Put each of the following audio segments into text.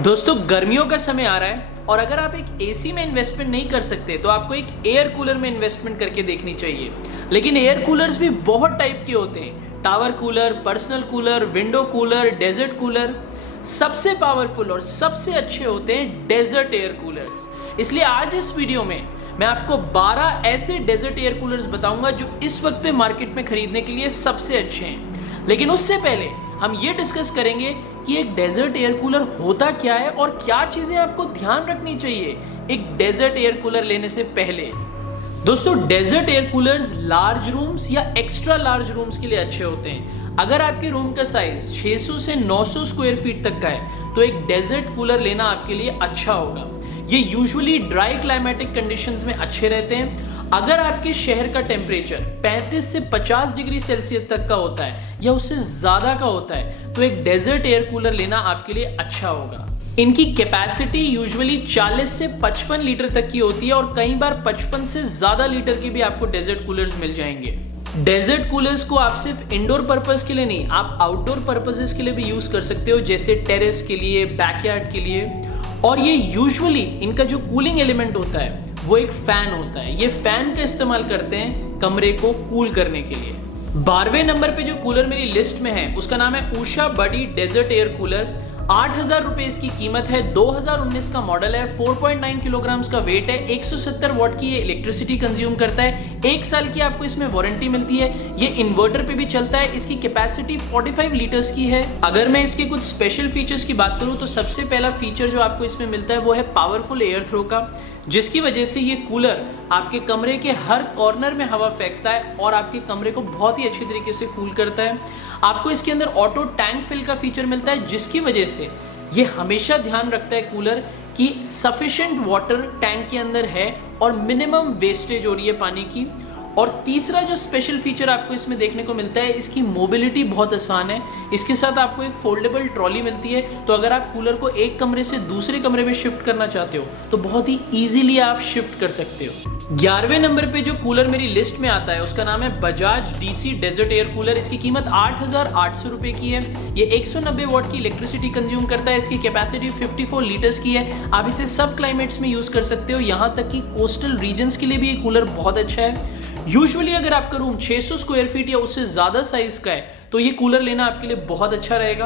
दोस्तों गर्मियों का समय आ रहा है और अगर आप एक एसी में इन्वेस्टमेंट नहीं कर सकते तो आपको एक एयर कूलर में इन्वेस्टमेंट करके देखनी चाहिए। लेकिन एयर कूलर्स भी बहुत टाइप के होते हैं, tower cooler, personal cooler, window cooler, desert cooler. सबसे पावरफुल और सबसे अच्छे होते हैं डेजर्ट एयर कूलर्स। इसलिए आज इस वीडियो में मैं आपको 12 ऐसे डेजर्ट एयर कूलर्स बताऊंगा जो इस वक्त पे मार्केट में खरीदने के लिए सबसे अच्छे हैं। लेकिन उससे पहले हम ये डिस्कस करेंगे कि एक डेजर्ट एयर कूलर होता क्या है और क्या चीजें आपको ध्यान रखनी चाहिए एक डेजर्ट एयर कूलर लेने से पहले। दोस्तों desert air coolers large rooms या एक्स्ट्रा लार्ज रूम्स के लिए अच्छे होते हैं। अगर आपके रूम का साइज 600 से 900 स्क्वायर फीट तक का है तो एक डेजर्ट कूलर लेना आपके लिए अच्छा होगा। ये यूजुअली ड्राई क्लाइमेटिक कंडीशंस में अच्छे रहते हैं। अगर आपके शहर का टेम्परेचर 35 से 50 डिग्री सेल्सियस तक का होता है या उससे ज्यादा का होता है तो एक डेजर्ट एयर कूलर लेना आपके लिए अच्छा होगा। इनकी कैपेसिटी यूजुअली 40 से 55 लीटर तक की होती है और कई बार 55 से ज्यादा लीटर के भी आपको डेजर्ट कूलर्स मिल जाएंगे। डेजर्ट कूलर्स को आप सिर्फ इंडोर पर्पस के लिए नहीं, आप आउटडोर पर्पसेस के लिए भी यूज कर सकते हो, जैसे टेरेस के लिए, बैकयार्ड के लिए। और ये यूजुअली इनका जो कूलिंग एलिमेंट होता है वो एक फैन होता है। ये फैन का इस्तेमाल करते हैं कमरे को कूल करने के लिए। 12वें नंबर पे जो कूलर मेरी लिस्ट में है उसका नाम है उषा बडी डेजर्ट एयर कूलर। 8,000 रुपए इसकी कीमत है। 2019 का मॉडल है। 4.9 किलोग्राम्स का वेट है। 170 वॉट की ये इलेक्ट्रिसिटी कंज्यूम करता है। 1 साल की आपको इसमें वारंटी मिलती है। ये इन्वर्टर पे भी चलता है। इसकी कैपेसिटी 45 लीटर्स की है। अगर मैं इसके कुछ स्पेशल फीचर्स की बात करूं तो सबसे पहला फीचर जो आपको इसमें मिलता है वो है पावरफुल एयर थ्रो का, जिसकी वजह से ये कूलर आपके कमरे के हर कॉर्नर में हवा फेंकता है और आपके कमरे को बहुत ही अच्छी तरीके से कूल करता है। आपको इसके अंदर ऑटो टैंक फिल का फीचर मिलता है, जिसकी वजह से ये हमेशा ध्यान रखता है कूलर कि सफिशिएंट वाटर टैंक के अंदर है और मिनिमम वेस्टेज हो रही है पानी की। और तीसरा जो स्पेशल फीचर आपको इसमें देखने को मिलता है, इसकी मोबिलिटी बहुत आसान है। इसके साथ आपको एक फोल्डेबल ट्रॉली मिलती है, तो अगर आप कूलर को एक कमरे से दूसरे कमरे में शिफ्ट करना चाहते हो तो बहुत ही इजीली आप शिफ्ट कर सकते हो। 11वें नंबर पे जो कूलर मेरी लिस्ट में आता है उसका नाम है Bajaj DC desert air cooler. इसकी कीमत 8,800 रुपए की है। ये 190 वॉट की इलेक्ट्रिसिटी कंज्यूम करता है। इसकी कैपेसिटी 54 लीटर्स की है। आप इसे सब क्लाइमेट्स में यूज कर सकते हो, यहाँ तक कि कोस्टल रीजन्स के लिए भी ये कूलर बहुत अच्छा है। यूजुअली अगर आपका रूम 600 स्क्वायर फीट या उससे ज्यादा साइज का है तो ये कूलर लेना आपके लिए बहुत अच्छा रहेगा।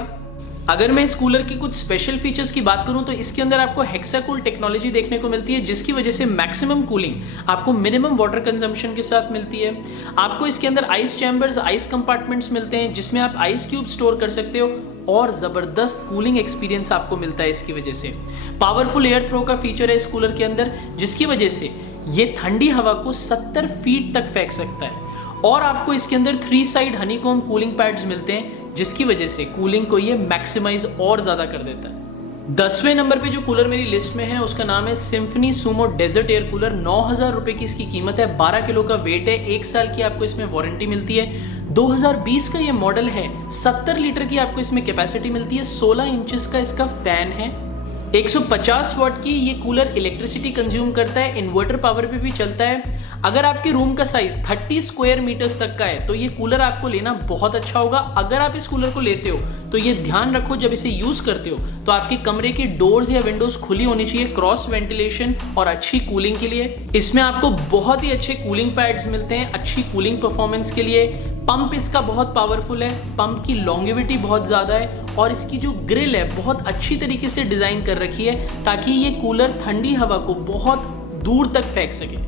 अगर मैं इस कूलर की कुछ स्पेशल फीचर्स की बात करूं तो इसके अंदर आपको हेक्साकूल टेक्नोलॉजी देखने को मिलती है, जिसकी वजह से मैक्सिमम कूलिंग आपको मिनिमम वाटर कंजम्पशन के साथ मिलती है। आपको इसके अंदर आइस चैम्बर्स, आइस कंपार्टमेंट्स मिलते हैं जिसमें आप आइस क्यूब स्टोर कर सकते हो और जबरदस्त कूलिंग एक्सपीरियंस आपको मिलता है इसकी वजह से। पावरफुल एयर थ्रो का फीचर है इस कूलर के अंदर, जिसकी वजह से ये ठंडी हवा को 70 फीट तक फेंक सकता है। और आपको इसके अंदर 3 साइड हनीकॉम कूलिंग पैड्स मिलते हैं, जिसकी वजह से कूलिंग को ये मैक्सिमाइज और ज्यादा कर देता है। 10वें नंबर पे जो कूलर मेरी लिस्ट में है उसका नाम है Symphony Sumo desert air cooler. 9,000 रुपए की इसकी कीमत है। 12 किलो का वेट है। 1 साल की आपको इसमें वारंटी मिलती है। 2020 का ये मॉडल है। 70 लीटर की आपको इसमें कैपेसिटी मिलती है। 16 इंचेस का इसका फैन है। 150 वॉट की ये कूलर इलेक्ट्रिसिटी कंज्यूम करता है। इन्वर्टर पावर पे भी चलता है। अगर आपके रूम का साइज 30 स्क्वायर मीटर्स तक का है तो ये कूलर आपको लेना बहुत अच्छा होगा। अगर आप इस कूलर को लेते हो तो ये ध्यान रखो जब इसे यूज करते हो तो आपके कमरे की डोर्स या विंडोज खुली होनी चाहिए, क्रॉस वेंटिलेशन और अच्छी कूलिंग के लिए। इसमें आपको बहुत ही अच्छे कूलिंग पैड्स मिलते हैं अच्छी कूलिंग परफॉर्मेंस के लिए। पंप इसका बहुत पावरफुल है। पंप की लॉन्गेविटी बहुत ज़्यादा है और इसकी जो ग्रिल है बहुत अच्छी तरीके से डिज़ाइन कर रखी है ताकि ये कूलर ठंडी हवा को बहुत दूर तक फेंक सके।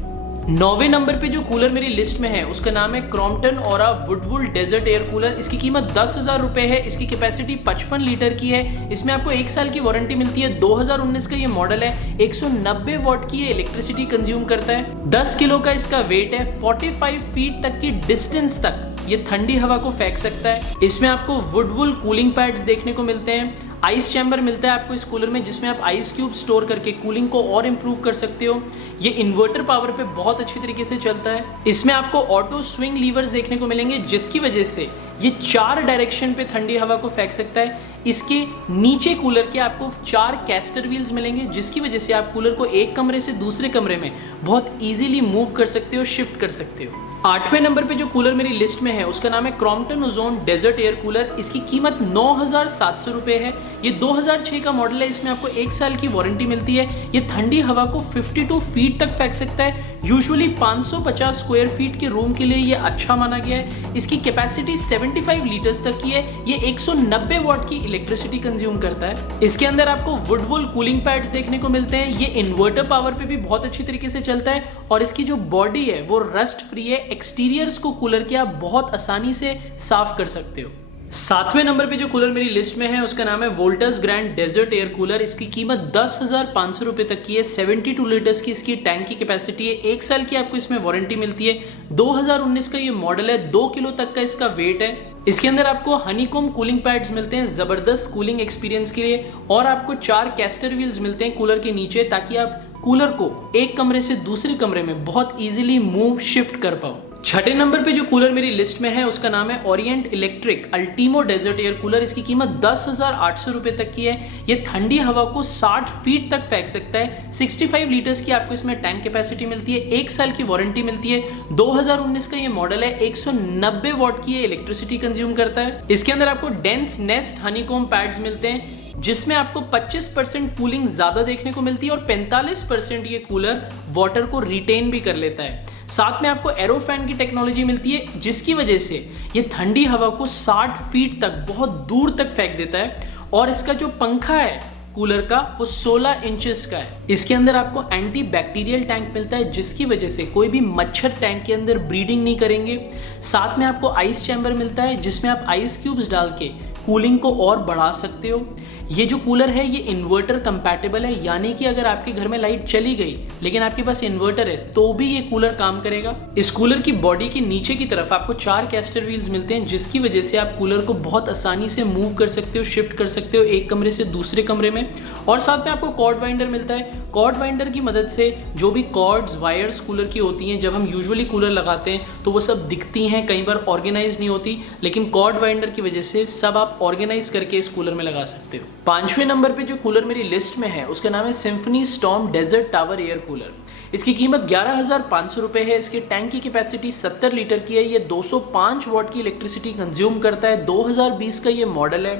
9वें नंबर पे जो कूलर मेरी लिस्ट में है उसका नाम है Crompton Aura woodwool desert air cooler. इसकी कीमत 10,000 रुपए है। इसकी कैपेसिटी 55 लीटर की है। इसमें आपको 1 साल की वारंटी मिलती है। 2019 का ये मॉडल है। 190 वॉट की ये इलेक्ट्रिसिटी कंज्यूम करता है। 10 किलो का इसका वेट है। 45 फीट तक की डिस्टेंस तक ये ठंडी हवा को फेंक सकता है। इसमें आपको वुडवुल कूलिंग पैड्स देखने को मिलते हैं। आइस चैम्बर मिलता है आपको इस कूलर में, जिसमें आप आइस क्यूब स्टोर करके कूलिंग को और इम्प्रूव कर सकते हो। ये इन्वर्टर पावर पे बहुत अच्छी तरीके से चलता है। इसमें आपको ऑटो स्विंग लीवर्स देखने को मिलेंगे, जिसकी वजह से ये 4 डायरेक्शन पे ठंडी हवा को फेंक सकता है। इसके नीचे कूलर के आपको 4 कैस्टर व्हील्स मिलेंगे, जिसकी वजह से आप कूलर को एक कमरे से दूसरे कमरे में बहुत ईजिली मूव कर सकते हो, शिफ्ट कर सकते हो। 8वें नंबर पे जो कूलर मेरी लिस्ट में है उसका नाम है Crompton Ozone desert air cooler. इसकी कीमत 9,700 रुपये है। ये 2006 का मॉडल है। इसमें आपको 1 साल की वारंटी मिलती है। ये ठंडी हवा को 52 फीट तक फेंक सकता है। यूजुअली 550 स्क्वायर फीट के रूम के लिए ये अच्छा माना गया है। इसकी कैपेसिटी 75 लीटर्स तक की है। ये 190 वॉट की इलेक्ट्रिसिटी कंज्यूम करता है। इसके अंदर आपको वुडवुल कूलिंग पैड्स देखने को मिलते हैं। ये इन्वर्टर पावर पे भी बहुत अच्छी तरीके से चलता है और इसकी जो बॉडी है वो रस्ट फ्री है। एक्सटीरियर्स को कूलर के आप बहुत आसानी से साफ कर सकते हो। 7वें नंबर पे जो कूलर मेरी लिस्ट में है उसका नाम है Voltas grand desert air cooler. इसकी कीमत 10,500 रुपये तक की है। 72 लीटर्स की इसकी टैंक की कैपेसिटी है। 1 साल की आपको इसमें वारंटी मिलती है। 2019 का ये मॉडल है। 2 किलो तक का इसका वेट है। इसके अंदर आपको हनीकॉम कूलिंग पैड्स मिलते हैं जबरदस्त कूलिंग एक्सपीरियंस के लिए और आपको 4 कैस्टर व्हील्स मिलते हैं कूलर के नीचे, ताकि आप कूलर को एक कमरे से दूसरे कमरे में बहुत इजीली मूव शिफ्ट कर पाओ। 6ठे नंबर पे जो कूलर मेरी लिस्ट में है उसका नाम है Orient Electric Ultimo desert air cooler. इसकी कीमत 10,800 रुपये तक की है। ये ठंडी हवा को 60 फीट तक फेंक सकता है। 65 लीटर्स की आपको इसमें टैंक कैपेसिटी मिलती है। 1 साल की वारंटी मिलती है। 2019 का ये मॉडल है। 190 वॉट की ये इलेक्ट्रिसिटी कंज्यूम करता है। इसके अंदर आपको डेंस नेस्ट हनीकॉम पैड्स मिलते हैं जिसमें आपको 25% कूलिंग ज्यादा देखने को मिलती है और 45% ये कूलर वाटर को रिटेन भी कर लेता है। साथ में आपको एरो फैन की टेक्नोलॉजी मिलती है जिसकी वजह से ये ठंडी हवा को 60 फीट तक बहुत दूर तक फेंक देता है और इसका जो पंखा है कूलर का वो 16 इंचेस का है। इसके अंदर आपको एंटी बैक्टीरियल टैंक मिलता है जिसकी वजह से कोई भी मच्छर टैंक के अंदर ब्रीडिंग नहीं करेंगे। साथ में आपको आइस चैम्बर मिलता है जिसमें आप आइस क्यूब्स डाल के कूलिंग को और बढ़ा सकते हो। ये जो कूलर है ये इन्वर्टर कंपैटिबल है, यानी कि अगर आपके घर में लाइट चली गई लेकिन आपके पास इन्वर्टर है तो भी ये कूलर काम करेगा। इस कूलर की बॉडी के नीचे की तरफ आपको 4 कैस्टर व्हील्स मिलते हैं जिसकी वजह से आप कूलर को बहुत आसानी से मूव कर सकते हो, शिफ्ट कर सकते हो एक कमरे से दूसरे कमरे में। और साथ में आपको कॉर्ड वाइंडर मिलता है। कॉर्ड वाइंडर की मदद से जो भी कॉर्ड्स वायर्स कूलर की होती हैं, जब हम यूजुअली कूलर लगाते हैं तो वो सब दिखती हैं, कई बार ऑर्गेनाइज नहीं होती, लेकिन कॉर्ड वाइंडर की वजह से सब आप ऑर्गेनाइज करके इस कूलर में लगा सकते हो। 5वें नंबर पे जो कूलर मेरी लिस्ट में है उसका नाम है Symphony Storm desert tower air cooler. इसकी कीमत 11,500 रुपये है। इसकी टैंक की कैपेसिटी 70 लीटर की है। ये 205 वॉट की इलेक्ट्रिसिटी कंज्यूम करता है। 2020 का ये मॉडल है।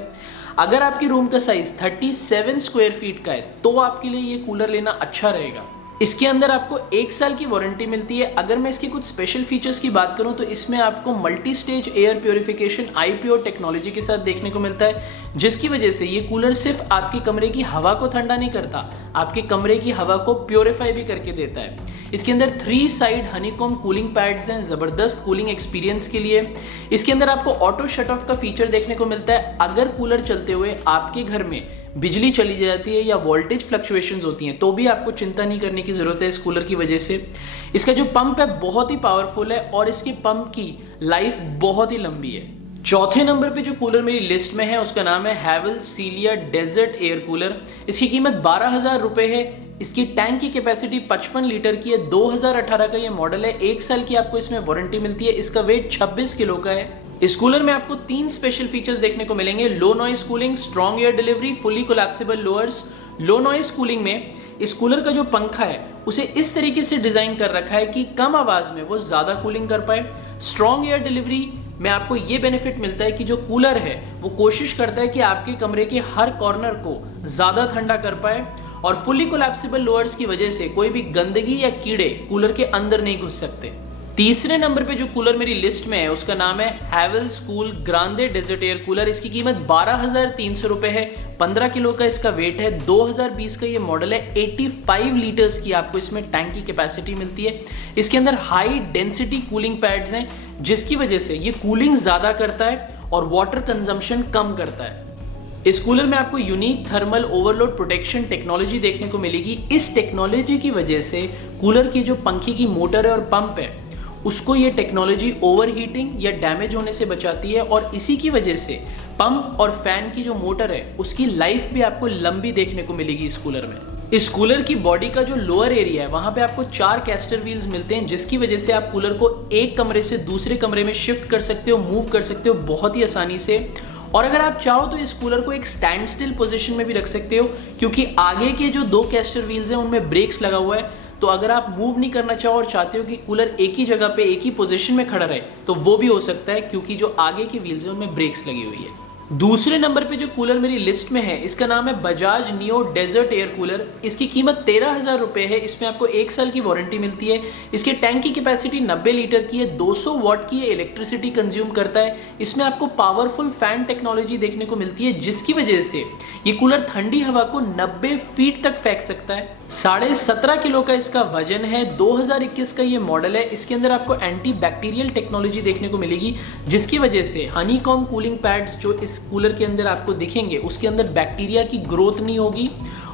अगर आपके रूम का साइज 37 स्क्वायर फीट का है तो आपके लिए ये कूलर लेना अच्छा रहेगा। इसके अंदर आपको 1 साल की वारंटी मिलती है। अगर मैं इसके कुछ स्पेशल फीचर्स की बात करूं तो इसमें आपको multi stage air purification IPO technology के साथ देखने को मिलता है जिसकी वजह से ये कूलर सिर्फ आपके कमरे की हवा को ठंडा नहीं करता, आपके कमरे की हवा को प्योरीफाई भी करके देता है। इसके अंदर 3 साइड हनीकॉम कूलिंग पैड्स हैं जबरदस्त कूलिंग एक्सपीरियंस के लिए। इसके अंदर आपको ऑटो शट ऑफ का फीचर देखने को मिलता है। अगर कूलर चलते हुए आपके घर में बिजली चली जाती है या वोल्टेज फ्लक्चुएशंस होती हैं तो भी आपको चिंता नहीं करने की ज़रूरत है इस कूलर की वजह से। इसका जो पंप है बहुत ही पावरफुल है और इसके पंप की लाइफ बहुत ही लंबी है। 4थे नंबर पे जो कूलर मेरी लिस्ट में है उसका नाम है हैवेल्स सीलिया डेजर्ट एयर कूलर। इसकी कीमत 12,000 रुपये है। इसकी टैंक की कैपेसिटी 55 लीटर की है। 2018 का ये मॉडल है। 1 साल की आपको इसमें वारंटी मिलती है। इसका वेट 26 किलो का है। इस कूलर में आपको 3 स्पेशल फीचर्स देखने को मिलेंगे। Low noise cooling, strong air delivery, fully collapsible lowers. Low noise cooling में इस कूलर का जो पंखा है उसे इस तरीके से डिजाइन कर रखा है कि कम आवाज में वो ज्यादा कूलिंग कर पाए। स्ट्रॉन्ग एयर डिलीवरी में आपको ये बेनिफिट मिलता है कि जो कूलर है वो कोशिश करता है कि आपके कमरे के हर कॉर्नर को ज्यादा ठंडा कर पाए। और फुली कोलैप्सिबल लोअर्स की वजह से कोई भी गंदगी या कीड़े कूलर के अंदर नहीं घुस सकते। तीसरे नंबर पे जो कूलर मेरी लिस्ट में है उसका नाम है Havells Cool Grande desert air cooler. इसकी कीमत 12,300 रुपये है। 15 किलो का इसका वेट है। 2020 का ये मॉडल है। 85 लीटर्स की आपको इसमें टैंक की कैपेसिटी मिलती है। इसके अंदर हाई डेंसिटी कूलिंग पैड्स हैं जिसकी वजह से ये कूलिंग ज़्यादा करता है और वाटर कंजम्पशन कम करता है। इस कूलर में आपको unique thermal overload protection technology देखने को मिलेगी। इस टेक्नोलॉजी की वजह से कूलर की जो पंखे की मोटर है और पंप है उसको ये टेक्नोलॉजी ओवर हीटिंग या डैमेज होने से बचाती है और इसी की वजह से पंप और फैन की जो मोटर है उसकी लाइफ भी आपको लंबी देखने को मिलेगी इस कूलर में। इस कूलर की बॉडी का जो लोअर एरिया है वहां पे आपको 4 कैस्टर व्हील्स मिलते हैं जिसकी वजह से आप कूलर को एक कमरे से दूसरे कमरे में शिफ्ट कर सकते हो, मूव कर सकते हो बहुत ही आसानी से। और अगर आप चाहो तो इस कूलर को एक स्टैंड स्टिल पोजीशन में भी रख सकते हो क्योंकि आगे के जो 2 कैस्टर व्हील्स हैं उनमें ब्रेक्स लगा हुआ है तो अगर आप मूव नहीं करना चाहो और चाहते हो कि कूलर एक ही जगह पे एक ही पोजीशन में खड़ा रहे तो वो भी हो सकता है, क्योंकि जो आगे की व्हील्स है उनमें ब्रेक्स लगी हुई है। दूसरे नंबर पे जो कूलर मेरी लिस्ट में है इसका नाम है Bajaj Neo desert air cooler. इसकी कीमत 13,000 रुपये है। इसमें आपको 1 साल की वारंटी मिलती है। इसके टैंक की कैपेसिटी 90 लीटर की है, 200 वॉट की इलेक्ट्रिसिटी कंज्यूम करता है। इसमें आपको पावरफुल फैन टेक्नोलॉजी देखने को मिलती है, जिसकी वजह से ये कूलर ठंडी हवा को 90 फीट तक फेंक सकता है। 17.5 किलो का इसका वजन है। 2021 का ये मॉडल है। इसके अंदर आपको एंटी बैक्टीरियल टेक्नोलॉजी देखने को मिलेगी, जिसकी वजह से हनीकॉम कूलिंग पैड्स जो इस कूलर के अंदर आपको दिखेंगे उसके अंदर बैक्टीरिया की ग्रोथ नहीं होगी।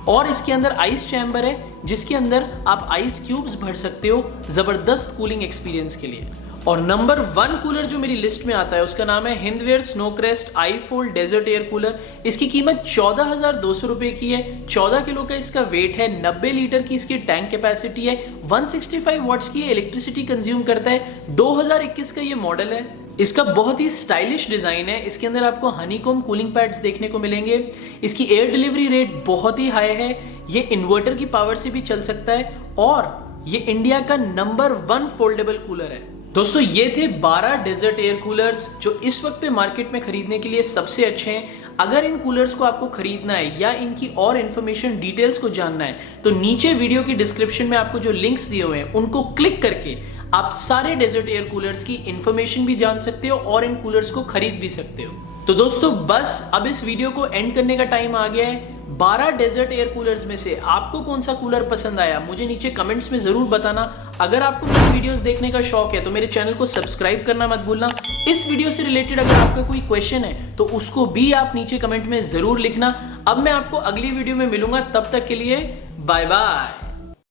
और इसके अंदर आइस चैम्बर है, जिसके अंदर आप आइस क्यूब्स भर सकते हो जबरदस्त कूलिंग एक्सपीरियंस के लिए। और नंबर 1 कूलर जो मेरी लिस्ट में आता है उसका नाम है हिंदवेयर स्नोक्रेस्ट आई-फोल्ड डेजर्ट एयर कूलर। इसकी कीमत 14,200 रुपए की है। 14 किलो का इसका वेट है, 90 लीटर की इसकी टैंक कैपेसिटी है, 165 वॉट्स की इलेक्ट्रिसिटी कंज्यूम करता है। 2021 का ये मॉडल है। इसका बहुत ही स्टाइलिश डिजाइन है। इसके अंदर आपको हनीकॉम कूलिंग पैड्स देखने को मिलेंगे। इसकी एयर डिलीवरी रेट बहुत ही हाई है। ये इन्वर्टर की पावर से भी चल सकता है और ये इंडिया का नंबर 1 फोल्डेबल कूलर है। दोस्तों ये थे 12 डेजर्ट एयर कूलर्स जो इस वक्त पे मार्केट में खरीदने के लिए सबसे अच्छे हैं। अगर इन कूलर्स को आपको खरीदना है या इनकी और इन्फॉर्मेशन डिटेल्स को जानना है तो नीचे वीडियो की डिस्क्रिप्शन में आपको जो लिंक्स दिए हुए हैं उनको क्लिक करके आप सारे डेजर्ट एयर कूलर्स की इन्फॉर्मेशन भी जान सकते हो और इन कूलर्स को खरीद भी सकते हो। तो दोस्तों बस अब इस वीडियो को एंड करने का टाइम आ गया है। 12 डेजर्ट एयर कूलर्स में से आपको कौन सा कूलर पसंद आया मुझे नीचे कमेंट्स में जरूर बताना। अगर आपको मेरी वीडियोस देखने का शौक है तो मेरे चैनल को सब्सक्राइब करना मत भूलना। इस वीडियो से रिलेटेड अगर आपका कोई क्वेश्चन है तो उसको भी आप नीचे कमेंट में जरूर लिखना। अब मैं आपको अगली वीडियो में मिलूंगा, तब तक के लिए बाय बाय।